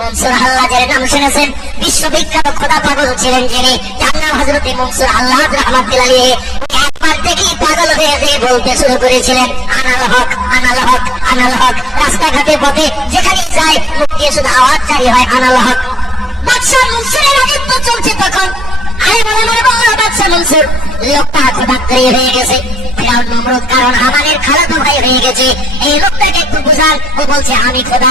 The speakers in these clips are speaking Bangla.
মনসুর হাল্লাজের নাম শুনেছেন? বিশ্ববিখ্যাত খোদা পাগল ছিলেন যিনি, যার নাম হযরত মনসুর হাল্লাজ রাহমাতুল্লাহ আলাইহি। একবার থেকেই পাগল হয়ে বলতে শুরু করেছিলেন, আনাল হক, আনাল হক, আনাল হক। রাস্তাঘাটে পথে যেখানে যায় মুখ দিয়ে শুধু আওয়াজ জারি হয়, আনাল হক। বাদশাহ মনসুরের রাজত্ব চলছে তখন। আরে বলে মনে বলো বাদশাহ মনসুর, লোকটা খোদাত্রী হয়ে গেছে। ফিরাউন নমরুদ কারণ হামানের খালাতো ভাই হয়ে গেছে। এই লোকটাকে একটু বুঝান। ও বলছে আমি খোদা,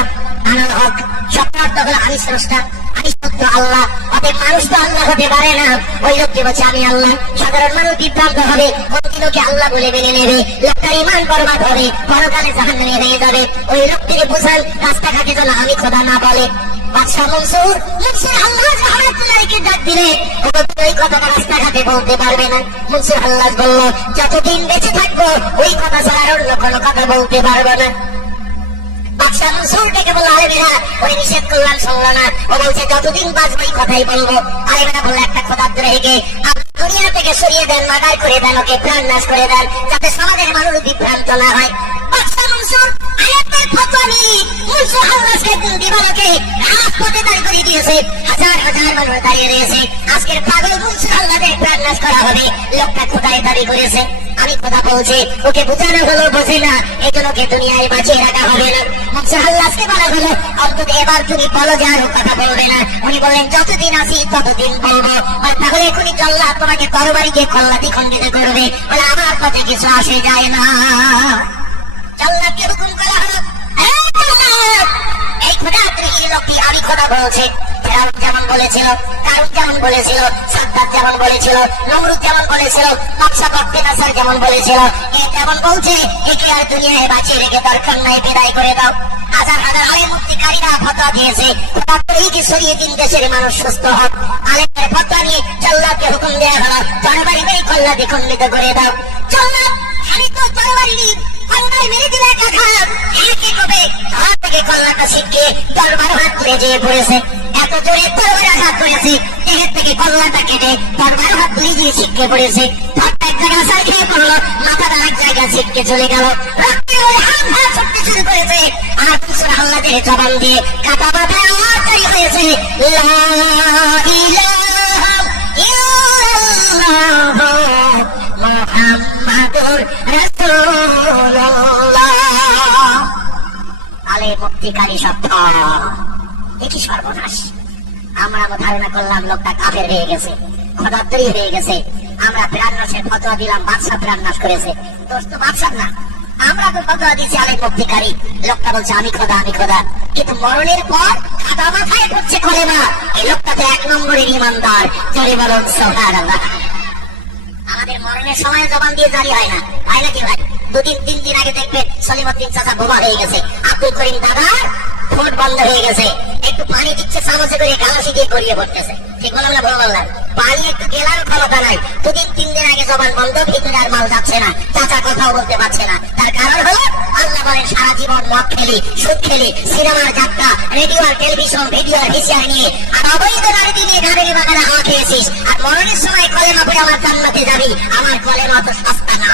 আনাল হক। সত্যার্থ হলো আমি স্রষ্টা, আমি সত্য আল্লাহ। অতএব মানুষ তো আল্লাহ হতে পারে না। ওই লোকটি বলছে আমি আল্লাহ। সাধারণ মানুষ বিভ্রান্ত হবে, কোনটি লোকে আল্লাহ বলে মেনে নেবে, লোকটার ঈমান বরবাদ হবে, পরকালে জাহান্নামী হয়ে যাবে। ওই লোকটিকে বুঝান রাস্তাঘাটে যেন আমি খোদা না বলে। বাদশাহ মনসুর আল্লাহ রাহমাতুল্লাহকে ডাক দিলে, ওই কথাটা রাস্তাঘাটে বলতে পারবে না। মনসুর আল্লাহ বলল, যতদিন বেঁচে থাকবো ওই কথা ছাড়া আর অন্য কোনো কথা বলতে পারবো না। বাদশাহ মনসুর ডেকে বলল, আরে বেটা, ওই নিষেধ করলাম শুনলো না। ও বলছে যতদিন বাঁচবো এই কথাই বলবো। আরে বেটা বললো, একটা খোদাদ্রোহীকে দুনিয়া থেকে সরিয়ে দেন, মার্ডার করে দেন, ওকে প্রাণ নাশ করে দেন, যাতে সমাজের মানুষ বিভ্রান্ত না হয়। বাদশাহ মনসুর আয়াতের ফতোয়া নিয়ে মনসুর আল্লাহকে দিবালোকে রাজপথে দাঁড় করিয়ে দিয়েছে। হাজার হাজার মানুষ দাঁড়িয়ে রয়েছে। আজকের পাগল মনসুর আল্লাহকে প্রাণ নাশ করা হবে। লোকটা খোদায় দাবি করেছে আমি খোদা বলছি, ওকে বোঝানো হলো বোঝে না, এই জন্য ওকে দুনিয়ায় বাঁচিয়ে রাখা হবে না। মনসুর আল্লাহকে বলা হলো, অন্তত এবার তুমি বলো যে আর কথা বলবে না। উনি বললেন যতদিন আছি ততদিন বলবো। তাহলে এখনই জল্লাদ তোমাকে তরবারি দিয়ে কল্লাতি খণ্ডিত করবে। বলে আমার পথে কিছু আসে যায় না। জল্লাদকে হুকুম করা হলো, এই খোদাদ্রোহী লোকটি আমি খোদা বলছে। ফেরাউন যেমন বলেছিল, কারুন যেমন বলেছিল, সাদ্দাত যেমন বলেছিল, নমরুদ যেমন বলেছিল, বাদশাহ বাগদাদ যেমন বলেছিল, এ যেমন বলছে, একে আর দুনিয়ায় বাঁচিয়ে রেখে দরকার নাই, বিদায় করে দাও। হাজার হাজার আলেম মুফতিকারীরা ফতোয়া দিয়েছে, খোদাদ্রোহীকে সরিয়ে দিন, দেশের মানুষ সুস্থ হোক। আলেমের ফতোয়া নিয়ে জল্লাদকে হুকুম দেয়া হলো, তরবারি মেরে কল্লাতি খণ্ডিত করে দাও। জল্লাদ খালি তো তরবারি নিয়ে পাল্লায় মেরে দিলে এক আঘাত, একে কবে হাত থেকে কল্লাটা ছিটকে তরবার হাত তুলে যেয়ে পড়েছে। এত জোরে তরবার আঘাত করেছে, দেহের থেকে কল্লাটা কেটে তরবার হাত তুলে গিয়ে ছিটকে পড়েছে। এক জায়গায় আসার খেয়ে পড়লো, মাথাটা এক জায়গায় ছিটকে চলে গেল। রক্তের বলে হাত হাত ছুটতে শুরু করেছে। আর মনসুর আল্লাহকে জবান দিয়ে কাটা মাথায় আওয়াজ জারি হয়েছে, লা ইলাহা ইল্লাল্লাহ মুহাম্মাদুর রাসূলুল্লাহ। আলে মুক্তিকারী শব্দ, দেখি সর্বনাশ। আমরা ধারণা করলাম লোকটা কাফের হয়ে গেছে, খোদাদ্রোহী হয়ে গেছে। আমরা প্রাণ নাশের ফতোয়া দিলাম, বাদশাহ প্রাণ নাশ করেছে। দোস্ত বাদশাহ না, আমরা তো ফতোয়া দিচ্ছি আলে মুক্তিকারী। লোকটা বলছে আমি খোদা, আমি খোদা। কিন্তু মরণের পর কাদা মাথায় পড়ছে কলেমা। এই লোকটা তো এক নম্বরের ইমানদার। জোরে বলুন সুবহানাল্লাহ। আমাদের মরণের সময় জবান দিয়ে জারি হয় না, হয় নাকি ভাই? দুদিন তিন দিন আগে দেখবেন সলিমউদ্দিন চাচা বোবা হয়ে গেছে, আব্দুল করিম দাদার ঠোঁট বন্ধ হয়ে গেছে, একটু পানি দিচ্ছে চামচে করে গালাসি দিয়ে গড়িয়ে পড়তেছে। ঠিক বললাম না ভুল বললাম? পানি একটু গেলার ক্ষমতা নাই। দুদিন তিন দিন আগে জবান বন্ধ, ভিতরে আর মাল যাচ্ছে না, চাচা কথাও বলতে পারছে না। তার কারণ হলো আল্লাহ বলেন সারা জীবন মদ খেলি, সুদ খেলি, সিনেমার যাত্রা, রেডিও আর টেলিভিশন, ভিডিও আর ভিসিআর নিয়ে আর অবৈধ নারী নিয়ে গাড়ির বাগানে হাওয়া খেয়েছিস। আর মরণের সময় কলেমা পড়ে আমার জান্নাতে যাবি। আমার কলেমা তো সস্তা না।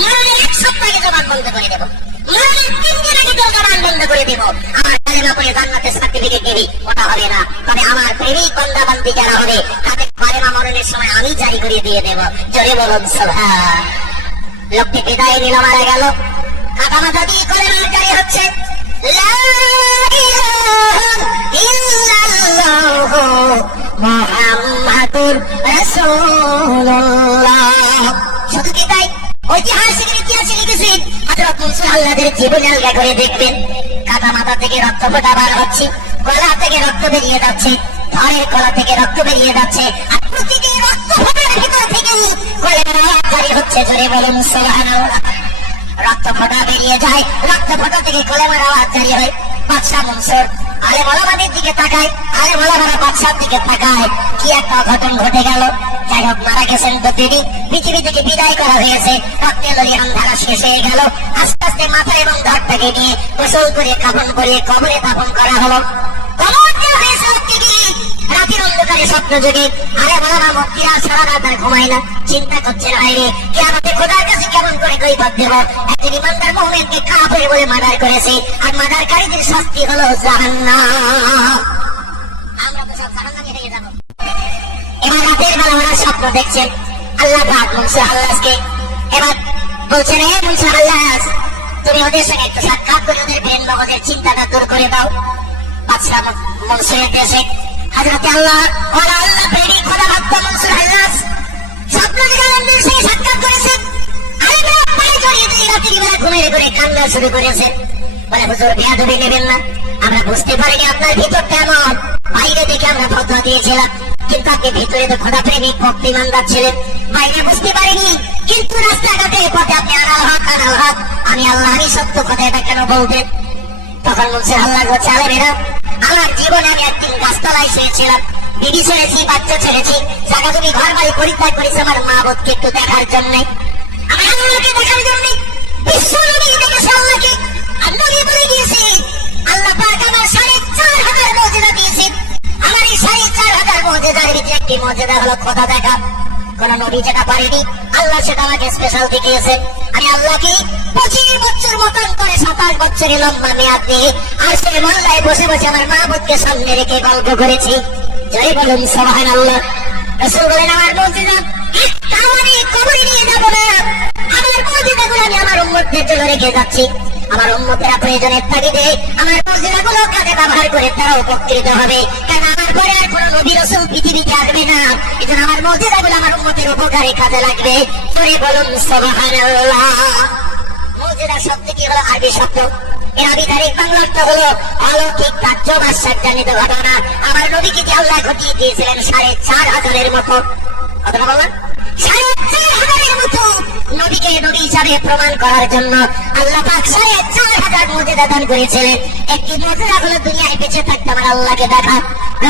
মরণের এক সপ্তাহ আগে জবান বন্ধ করে দেবো, মরণের 3 দিন আগে তোর জবান বন্ধ করে দেবো। আমার কলেমা পড়ে জান্নাতের সার্টিফিকেট দিবি, ওটা হবে না। তবে আমার প্রেমিক বান্দাবান্দি যারা হবে তাদের কলেমা মরণের সময় আমি জারি করে দিয়ে দেবো। জোরে বলুন সুবহান। লোকটি বিদায় নিল, মারা গেল। কাটা মাথা দিয়ে কলেমা জারি হচ্ছে, লা ইলাহা ইল্লাল্লাহ মুহাম্মাদুর রাসূলুল্লাহ। শুধু কি তাই? ঐতিহাসিক ইতিহাসে লিখেছেন হযরত মনসুর আল্লাহর জীবনী আলগা করে দেখবেন, কাটা মাথা থেকে রক্ত ফোঁটা বার হচ্ছে, গলা থেকে রক্ত বেরিয়ে যাচ্ছে, ধরের গলা থেকে রক্ত বেরিয়ে যাচ্ছে, আর প্রতিটি রক্ত ফোঁটার ভিতর থেকে কলেমার আওয়াজ জারি হচ্ছে। জোরে বলুন সুবহানাল্লাহ। রক্ত ফোঁটা বেরিয়ে যায়, রক্ত ফোঁটা থেকে কলেমার আওয়াজ জারি হয়। বাদশাহ মনসুর আলেম ওলামাদের দিকে তাকায়, আলেম ওলামারা বাদশার দিকে তাকায়। কি একটা অঘটন ঘটে গেল। যাই হোক, মারা গেছেন তো তিনি, পৃথিবী থেকে বিদায় করা হয়েছে, রক্তে লরিয়ান ধারা শেষ হয়ে গেল। আস্তে আস্তে মাথা এবং ধরটাকে নিয়ে গোসল করে কাফন করে কবরে দাফন করা হলো। কবর দেওয়া হয়েছে রাতের অন্ধকারে স্বপ্ন যুগে। আরে বাবা, মুক্তিরা সারা রাত আর ঘুমায় না, চিন্তা করছে বাইরে কে আমাদের খোদার কাছে কেমন করে কৈফিয়ত দেব। একজন ইমানদার মুমিনকে কাফের বলে মার্ডার করেছে, আর মার্ডারকারীদের শাস্তি হলো জাহান্নাম। স্বপ্ন দেখছেন আল্লাহ পাক মুনসুর আল্লাহকে। এবার বলছেন, হে মুনসুর আল্লাহ, তুমি ওদের সঙ্গে একটু সাক্ষাৎ করে ওদের ব্রেন মগজের চিন্তাটা দূর করে দাও। বাদশাহ মনসুরের দেশে হযরতে আল্লাহ ওয়ালা আল্লাহ প্রেমী খোদা ভক্ত মনসুর আল্লাহ স্বপ্ন দেখে আল্লাহর সঙ্গে সাক্ষাৎ করেছেন। আরে পায়ে জড়িয়ে দিয়ে রাতের বেলা ঘুমিয়ে ঘুরে কান্না শুরু করেছেন। বলে, হুজুর বেয়াদবি নেবেন না, আমরা বুঝতে পারিনি আপনার ভিতরটা এমন। বাইরে দেখে আমরা ফতোয়া দিয়েছিলাম, কিন্তু আপনি ভিতরে তো খোদা প্রেমিক ভক্তি ইমানদার ছিলেন। বাইরে বুঝতে পারিনি, কিন্তু রাস্তাঘাটে পথে আপনি আনাল হক আনাল হক, আমি আল্লাহ আমি সত্য কথা, এটা কেন বলতেন? তখন বলছে আল্লাহ বলছে, আরে মেয়েরা, আমার জীবনে আমি একদিন গাছতলায় শুয়েছিলাম, বিবি ছেড়েছি, বাচ্চা ছেড়েছি, জায়গা তুমি ঘর বাড়ি পরিত্যাগ করেছি আমার মা বোধকে একটু দেখার জন্যে, আমি আল্লাহকে দেখার জন্যে। বিশ্ব নবী দেখেছে আল্লাহকে, আর নবী বলে গিয়েছে আল্লাহ পাক আমার ৪,৫০০ মুজিজা দিয়েছেন। আমার এই ৪,৫০০ মুজিজার ভিতরে একটি মুজিজা হলো খোদা দেখা। কোন নবী যেটা পারেনি, আল্লাহ সেটা আমাকে স্পেশাল দেখিয়েছেন। আমি আল্লাহকে ২৫ বছর মতন করে ২৭ বছরের লম্বা মেয়াদ দিয়ে আর সে মহল্লায় বসে বসে আমার মাহবুবকে সামনে রেখে গল্প করেছি। জয় বলুন সুবহানাল্লাহ। রাসূল বলেন, আমার মুজিজা একটা আমি কবরে নিয়ে যাব না, আমার মুজিজাগুলো আমি আমার উম্মতদের জন্য রেখে যাচ্ছি। আমার উম্মতেরা প্রয়োজনের তাগিদে আমার মুজিজাগুলো কাজে ব্যবহার করে তারা উপকৃত হবে, কারণ আমার পরে আর কোন নবী রাসূল পৃথিবীতে আসবে না। এজন্য আমার মুজিজাগুলো আমার উম্মতের উপকারে কাজে লাগবে। জয় বলুন সুবহানাল্লাহ। মুজিজা শব্দ কি হলো? আরবি শব্দ। এর আবিধানিক বাংলা অর্থ হলো অলৌকিক তাজ্জব আশ্চর্যান্বিত ঘটনা। আমার নবীকে যে আল্লাহ ঘটিয়ে দিয়েছিলেন ৪,৫০০ মতো, কতটা বললাম? ৪,৫০০ মতো নবীকে নবী হিসাবে প্রমাণ করার জন্য আল্লাহ পাক ৪,৫০০ মুজিজা দান করেছিলেন। একটি মুজিজা হলো দুনিয়ায় বেঁচে থাকতে আমার আল্লাহকে দেখা।